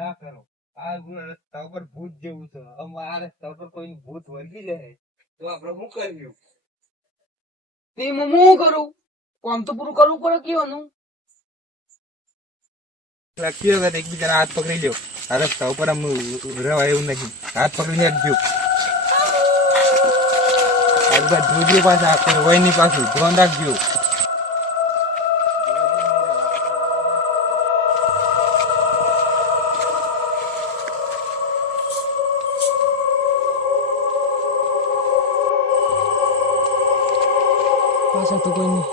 ના કરો. આ રસ્તા ઉપર ભૂત જેવું છે. આ રસ્તા ઉપર કોઈ ભૂત વળગી જાય તો આપણે શું કર્યું? તે હું કરું? કામ તો પૂરું કરવું પડે કેવાનું? લખ્યું વખત એકબીજાના હાથ પકડી લ્યો. આ રસ્તા ઉપર આમ રહેવાય એવું નથી. હાથ પકડી હેઠજો. આજુબાજુ જોજો પાછા કોઈ હોય નહીં, પાછું ધ્યાન રાખજો. પાછા તો કોઈ નહીં.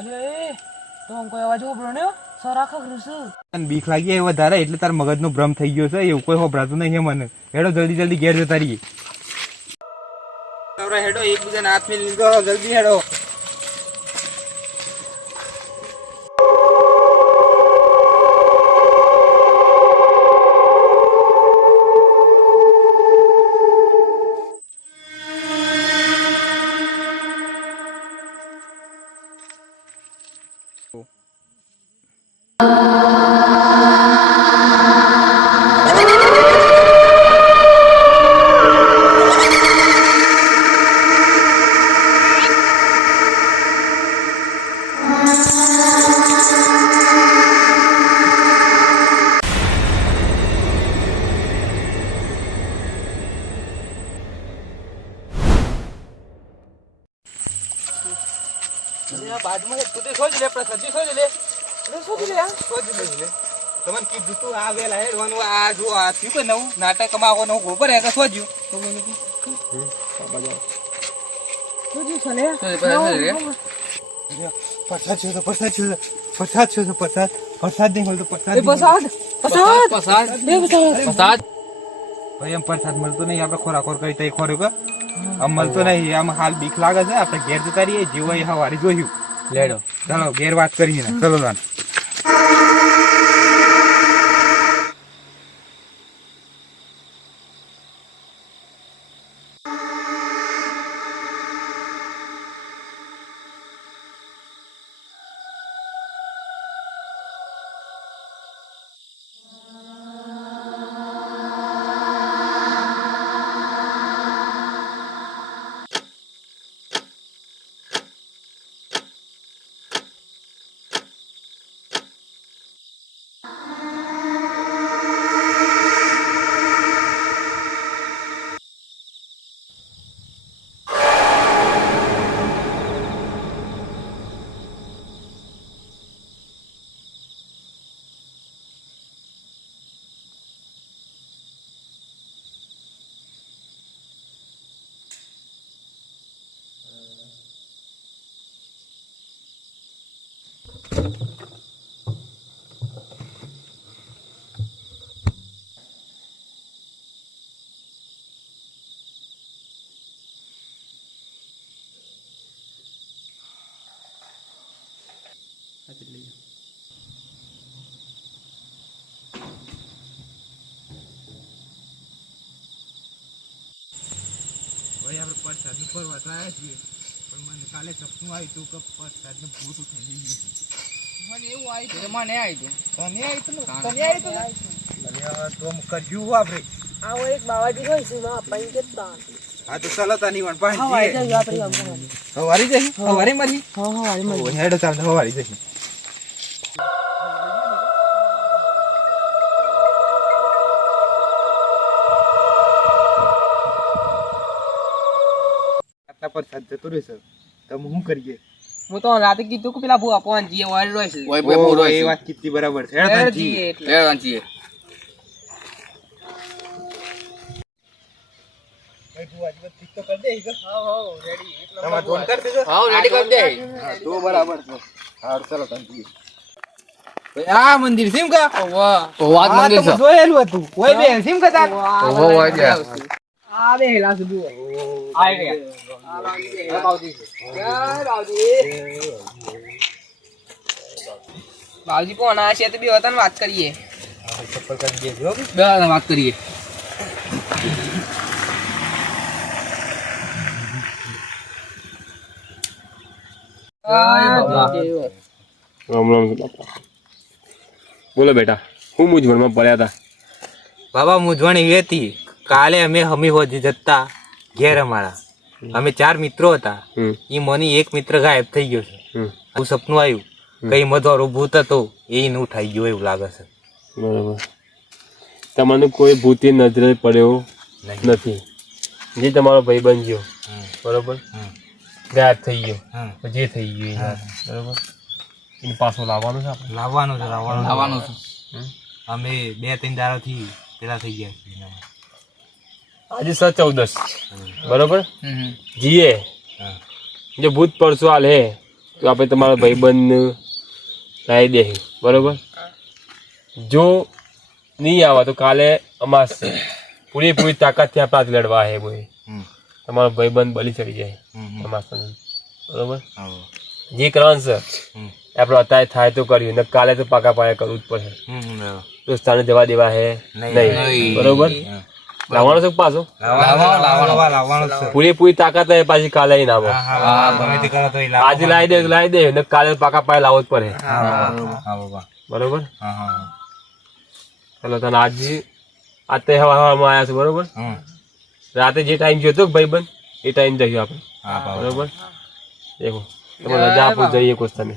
અરે તો આમ કોઈ અવાજ ઉભરણ્યો સર આખા ઘર બીક લાગી એ વધારે એટલે તાર મગજનો ભ્રમ થઈ ગયો છે. એવું કોઈ હોભરાતું નહીં મને. હેડો જલ્દી જલ્દી ઘેર જતા રહીએ. હેડો એકબીજાના હાથ મેં લીધો, જલ્દી હેડો. બાજુમાં તું શોધ લે, પ્રસાદ શોધ લે. તમને કીધું તું આ વેલા હેડવાનું. આ જો આ થયું કે નવું નાટક માં નવું ગોબર હે કે શોધ્યું. પ્રસાદ નહીં મળતો. ભાઈ એમ પ્રસાદ મળતો નહીં. આપડે ખોરાખોર કરી તઈ ખોર્યો કે આમ મળતો નહીં. આમ હાલ બીક લાગે છે. આપડે ઘેર જતા રહીએ. જેવો એ હવારી જોયું. લેડો ચાલો ઘેર વાત કરીએ. ચલો રાન. ભાઈ આપણે પ્રસાદ ફરવા તો આવ્યા છીએ, પણ મને કાલે સપનું આવ્યું હતું કે પ્રસાદ નું ભૂત ઉઠાઈ ગયું. મને એવું આવ્યું. મને આવ્યું. તને આવ્યું. તો કરજું આપણે. આવો એક બાવાજી હોય છે માં પાણી કેતા. હા તો ચાલો તાની વણ પાણી હવારી જઈ. હવારી મારી. હા હવારી મારી. હેડો ચાલ હવારી જઈ. પ્રસાદ જતો રહેશે તો શું કરીએ? હું તો રાતે કીધું કે પેલા ભૂ આપવાન જીએ વાળી રોય છે. એ વાત કીધી બરાબર છે. હેડ જીએ એટલે જીએ. ભાઈ ભૂ આજી વાત ઠીક તો કરી દે. હા હા રેડી. તમાર ફોન કરી દેજો. હા રેડી કરી દે. હા તો બરાબર છે. હા ચાલો તન જીએ. આ મંદિર સીમ કા વાત આ મંદિર તો છે જોયેલું હતું ઓય બે સીમ કા તાર ઓહો હોય છે આ બે હેલા સુધુ આઈ ગયા બાવજી કોણ આ છે તો બે વતન વાત કરીએ ચપ્પલ કરી દેજો બે વાત કરીએ રામ રામ બાપા. બોલો બેટા હું મૂંઝવણમાં પડ્યા હતા. બાબા મૂંઝવણ એવી હતી કાલે અમે હમી હોજી જતા ઘેર અમારા અમે 4 મિત્રો હતા હમ એ મની એક મિત્ર ગાયબ થઈ ગયો છે હમ એવું સપનું આવ્યું કઈ મધવારો ભૂત હતો એ ન ઉઠાઈ ગયો એવું લાગે છે બરાબર. તમને કોઈ ભૂતી નજરે પડ્યો નથી. જે તમારો ભાઈબંધ ગયો બરોબર ગાયબ થઈ ગયો જે થઈ ગયું એ બરોબર એને પાછો લાવવાનો છે આપણે. લાવવાનું છે આવવાનું છે અમે 2-3 દાડાથી પેલા થઈ ગયા છીએ આજે 14 બરોબર જીએ જો ભૂત પરસો હાલ હે તો આપણે તમારો ભાઈબંધ લાવી દે બરોબર. જો નહીં આવે તો કાલે અમાસ છે. પૂરેપૂરી તાકાતથી આપણે હાથ લડવા હે બોય. તમારો ભાઈબંધ બલી ચડી જાય અમાસ બરોબર. જે કરવાનું છે આપણે અત્યારે થાય તો કર્યું ને કાલે તો પાકા પાયા કરવું જ પડે. દોસ્તાને જવા દેવા હે નહીં બરોબર. લાવવાનો છે પાછો લાવવાનું છે પૂરેપૂરી તાકાત હે પાછી કાલે ના આવે. ગમે તે કરો તો એ આજે લાવી દે ને કાલે પાકા પાયા લાવવો જ પડે બરોબર. ચાલો તને આજે આ તહેવાર આવ્યા છે બરોબર. રાતે જે ટાઈમ જોયો ભાઈબંધ એ ટાઈમ જઈએ આપણે બરોબર. દેખો તમે રજા આપો જઈએ કોસ તમે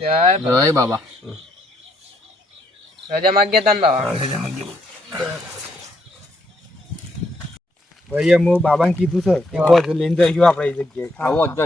જય બાબા રજા માંગ્યા તા ને બાબા ભાઈ હું બાબાને કીધું છે કે બોજ લઈને જઈશું આપણે એ જગ્યાએ આવો જ